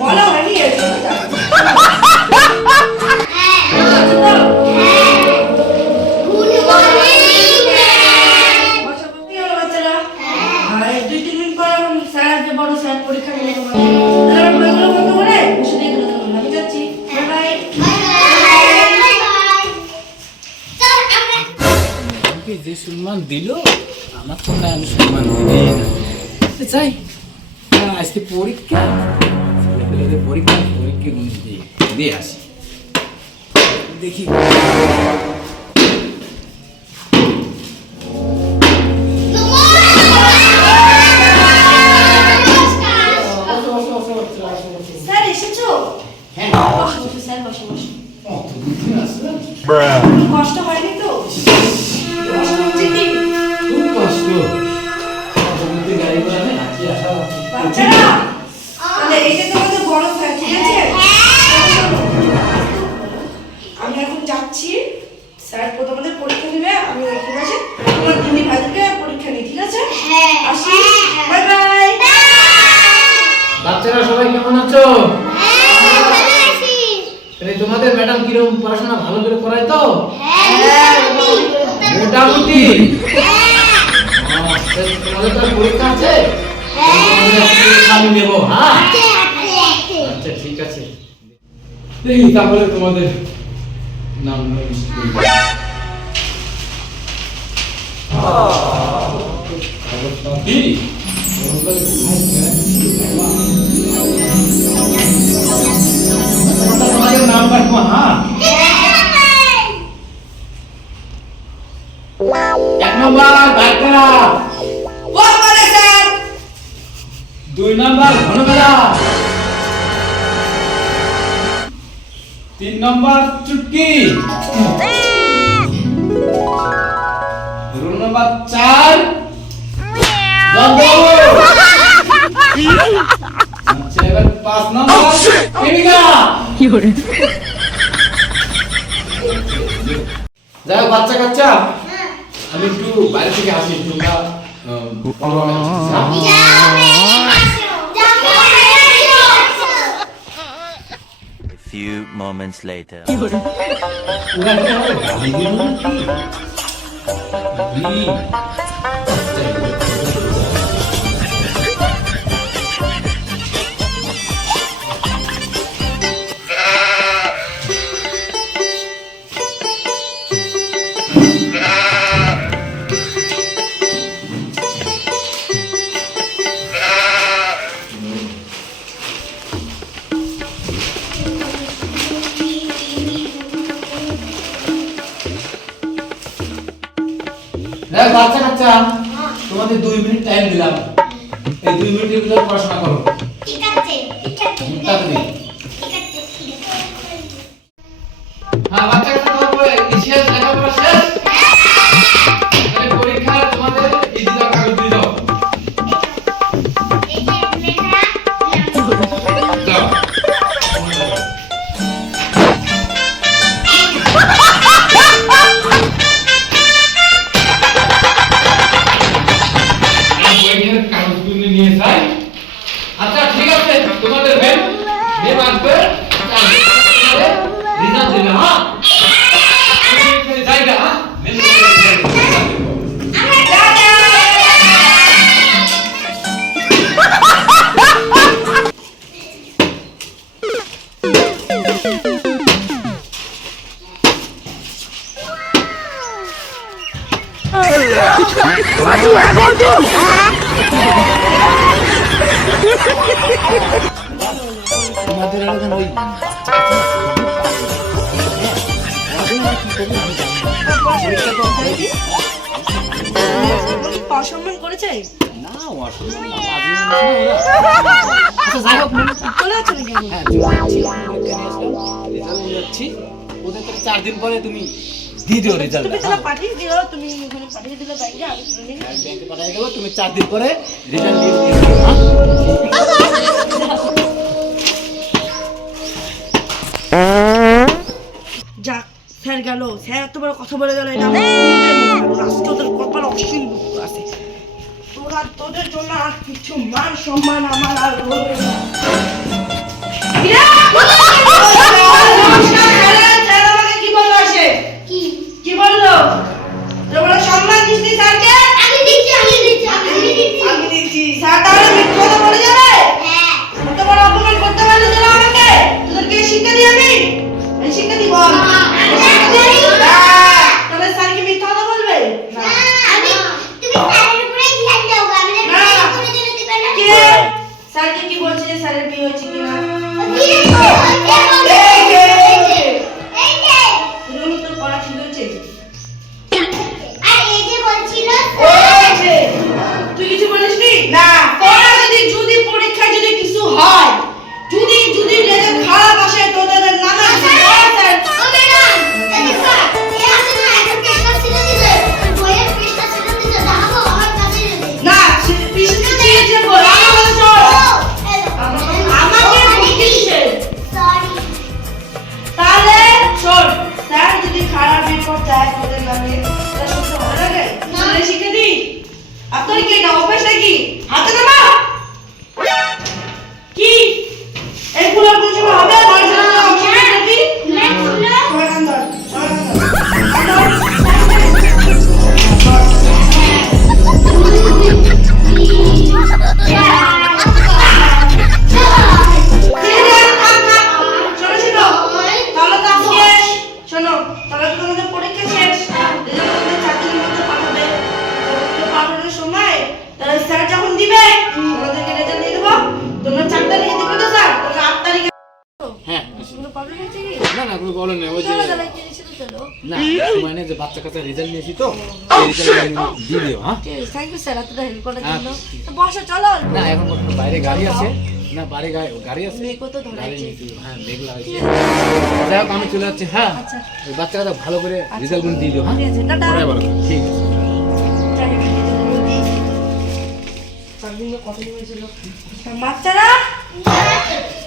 বলা হয়নি এর জন্য যে সম্মান দিল আমার তো না, আমি সম্মান দিই না চাই। আজকে পরীক্ষা পরীক্ষা পরীক্ষা দিয়ে আসি, দেখি। স্যার এসেছো? হ্যাঁ বসো স্যার, বসো বসো। Bruh. কষ্ট হয়নি তো? কষ্ট হচ্ছে কি? খুব কষ্ট। গাড়ি ঘোড়া নেই, হাঁটিয়ে আসা। বাচ্চারা, তাহলে এটা তোমাদের বড় স্যার, ঠিক আছে? আমি এখন যাচ্ছি, স্যার তোমাদের পরীক্ষা নেবে, আমি ঠিক আছে তোমার দিদি ভাইকে পরীক্ষা নিই, ঠিক আছে? আসি, বাই বাই। বাচ্চারা সবাই কেমন আছো? তোমাদের ম্যাডাম কিরকম পড়াশোনা ভালো করে করায় তো? মোটামুটি। তোমাদের তো পরীক্ষা আছে? আমি নেব। হ্যাঁ আচ্ছা ঠিক আছে। দেখি তাহলে তোমাদের নাম নাম রাখবো। হ্যাঁ, 1 নম্বর বাগদা, 2 নম্বর ঘনবেলা, 3 নম্বর চুটকি, রোল নম্বর 4 আচ্ছা, এবার 5 নম্বর প্রেমিকা। যাই হোক বাচ্চা কাচ্চা, আমি একটু বাইরে থেকে আসি, তোমরা A few moments later. বাচ্চা কাচ্চা, তোমাদের 2 মিনিট টাইম দিলাম, এই 2 মিনিটের ভিতরে পড়াশোনা করো। ঠিক আছে, ঠিক আছে, ঠিক আছে, ঠিক আছে। হ্যাঁ বাচ্চা কাচ্চা, তোমাদের শেষ, লেখাপড়া শেষ। পরীক্ষা তোমাদের এই দিকে কাগজ দিয়ে দাও। এই যে লেখা দাও। কাগজগুলো নিয়ে যাই। আচ্ছা ঠিক আছে, তোমাদের বেন আসবে, রিজাল্ট দিবে। হ্যাঁ জায়গা, হ্যাঁ তোমাদের এলাকার ওই অসম্মান করেছে না, অসম্মান না, আচ্ছা যাই হোক, চলে যাচ্ছে নাকি এখন? হ্যাঁ যাচ্ছি, ওদের 4 দিন পরে তুমি দিয়ে দিও রেজাল্ট। তুমি তাহলে পাঠিয়ে দিও, তুমি ওখানে পাঠিয়ে দিলে ব্যাংকে, আমি তুলে নিই। ব্যাংকে পাঠিয়ে দেবো, তুমি 4 দিন পরে রেজাল্ট দিয়ে দিও। যাক, স্যার গেল, স্যার এত বড় কথা বলে গেল, এটা আজকে ওদের কপাল অসীম দুঃখ আছে। তোদের জন্য আর কিছু মান সম্মান আমার আর রইল না। পরীক্ষানি হয়েছে কিনা। তুমি তো পড়া ঠিক হয়েছে? তুই কিছু বলিসনি? না, পড়া যদি পরীক্ষা যদি কিছু হয়, যদি রেজাল্ট খারাপ আসে তোদের নানা না পিছনে চেয়েছে বল আমাকে বলছিস। তাহলে শোন, স্যার যদি খারাপ রিপোর্ট দেয় তোদের নামে তাহলে শুনতে ভালো লাগে? তাহলে শিখে দি। আপনার কি এটা অভ্যাস নাকি? হাতে নামা। কি এইগুলো কোন সময় হবে? বাড়িতে অংশ নিবি? সবাই কান ধর, সবাই কান ধর। হ্যাঁ না না তুমি বলো না, ওই যে না সময় নেই, যে বাচ্চা কাচ্চা রেজাল্ট নিয়েছি তো এই রেজাল্ট দিয়ে দিও। হ্যাঁ থ্যাংক ইউ স্যার এতটা হেল্প করার জন্য। বসো চলো। না এখন বর্তমানে বাইরে গাড়ি আছে, না বাইরে গাড়ি আছে, মেঘও তো ধরাইছে। গাড়ি নিয়েছি। হ্যাঁ মেঘলা হয়েছে। যাই হোক আমি চলে যাচ্ছি। হ্যাঁ আচ্ছা। ওই বাচ্চা কাচ্চা ভালো করে রেজাল্ট গুলো দিয়ে দিও। হ্যাঁ ঠিক আছে, টাটা। পরে ভালো করে। ঠিক আছে। বাচ্চারা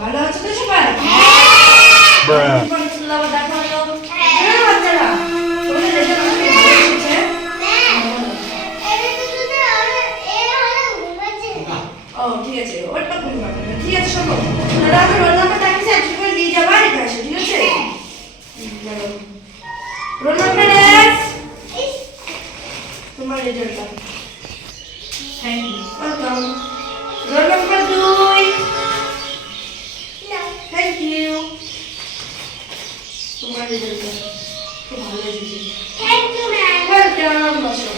ভালো আছে তো সবাই? বাচ্চারা তোমাদের রেজাল্ট অনেক ভালো এসেছে। ও ঠিক আছে, ওটা তুমি পারবে না। ঠিক আছে শোনো, তাহলে আমি রোল নাম্বার ডাকছি, একটু করে নিয়ে যাবো আর এটা আসো, ঠিক আছে? রোল নাম্বার তোমার রেজাল্টটা। Thank you, welcome. Roll number 2। Thank you. তোমার রেজাল্টটা খুব ভালো এসেছে। ওয়েলকাম, বসো।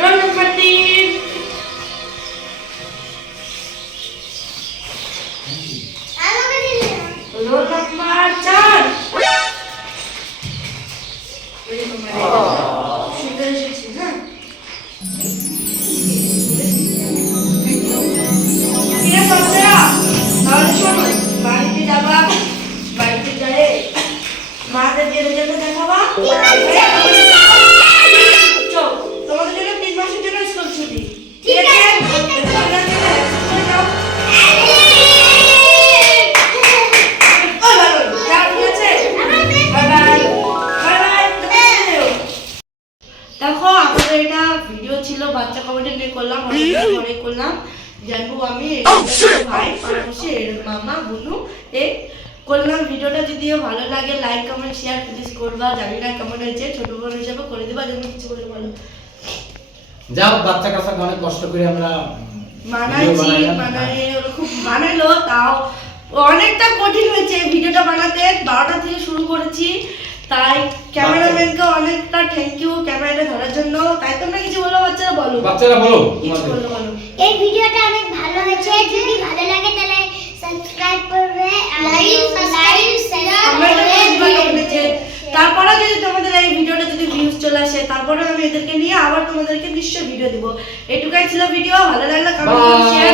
Roll number 3। Roll number 4। এই তোমার সুন্দর এসেছে। হ্যাঁ ঠিক আছে বাচ্চারা, তাহলে শোনো, বাড়িতে যাবা, বাড়িতে গিয়ে মাদের যে রেজাল্ট দেখাবা। চল, তোমাদের জন্য 3 মাসের জন্য স্কুল ছুটি। ঠিক আছে? দেখো আমাদের এটা ভিডিও ছিল, বাচ্চা কমেডি নিয়ে করলাম, অনেক করলাম। জানবো আমি ভাই পাশাপাশি মামা বুনু করলাম। ভিডিওটা যদি ভালো লাগে লাইক কমেন্ট শেয়ার প্লিজ করবা। জানি না কেমন হয়েছে, ছোট বোন হিসেবে করে দিবা। যেন কিছু বলে বলো। যাও বাচ্চা কাচ্চা অনেক কষ্ট করে আমরা বানাইছি, খুব বানাইলো, তাও অনেকটা কঠিন হয়েছে ভিডিওটা বানাতে। 12টা থেকে শুরু করেছি, তাই ক্যামেরাম্যানকে অনেকটা থ্যাংক ইউ ক্যামেরাটা ধরার জন্য। তাই তোমরা কিছু বলো বাচ্চারা, বলো। বাচ্চারা বলো কিছু বলো। এই ভিডিওটা অনেক ভালো হয়েছে, যদি ভালো লাগে তাহলে সাবস্ক্রাইব করবে, লাইক শেয়ার করবে। তারপরে যদি তোমাদের এই ভিডিওটা যদি ভিউজ চলে আসে, তারপরে আমি এদেরকে নিয়ে আবার তোমাদেরকে নিশ্চয়ই ভিডিও দিব। এটুকাই ছিল ভিডিও। ভালো লাগলে কমেন্ট শেয়ার